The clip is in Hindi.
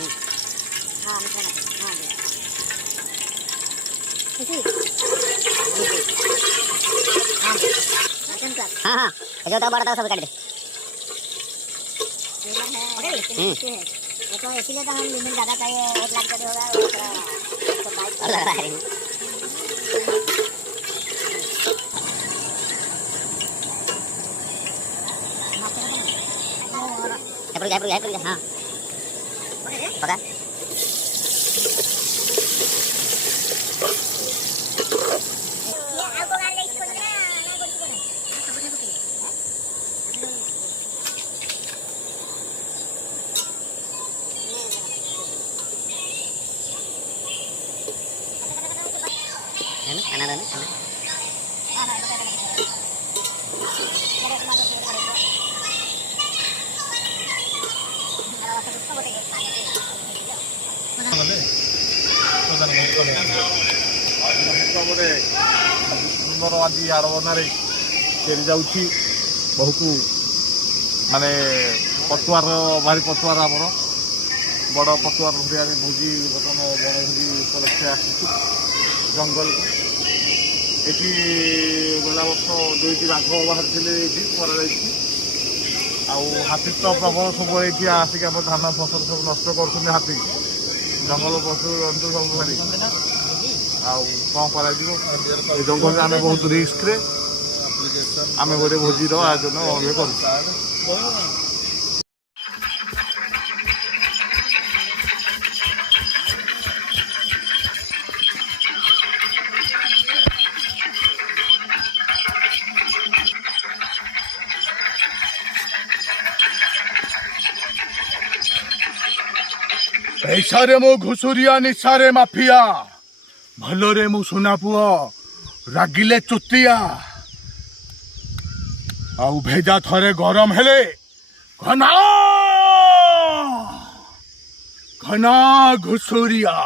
हाँ मिश्रण हाँ इसी हाँ हाँ जो तो बड़ा था सब काट दे तो इसीलिए तो हम लिमिट ज़्यादा चाहिए 1 लाख का भी होगा और लग रहा है हाँ पका खाना खाना ସୁନ୍ଦର ଆଜି ଆରବନାରେ ଫେରି ଯାଉଛି ବହୁତ ମାନେ ପଟୁଆର ଭାରି ପଟୁଆର ଆମର ବଡ଼ ପଟୁଆର ଧରି ଆମେ ଭୋଜି ବର୍ତ୍ତମାନ ବଣଭୋଜି ଉପଲକ୍ଷେ ଆସିଛୁ ଜଙ୍ଗଲକୁ। ଏଠି ଗଲା ବର୍ଷ 2ଟି ବାଘ ବାହାରିଥିଲେ ଏଇଠି କରାଯାଇଛି। ଆଉ ହାତୀ ତ ପ୍ରବଳ ସବୁବେଳେ ଏଇଠି ଆସିକି ଆମ ଧାନ ଫସଲ ସବୁ ନଷ୍ଟ କରୁଛନ୍ତି ହାତୀ ଜଙ୍ଗଲ ପଶୁ ଜନ୍ତୁ ସବୁ ଭାରି ଆଉ କ'ଣ କରାଯିବ ଏ ଜଙ୍ଗଲରେ ଆମେ ବହୁତ ରିସ୍କରେ ଆମେ ଗୋଟେ ଭୋଜିର ଆୟୋଜନ ଏବେ କରୁଛୁ। पैसारे मो घुसुरिया निशारे माफिया भलरे मो सुना पुआ रागिले चुतिया आउ भेजा थरे गरम हेले घना घना घुसुरिया।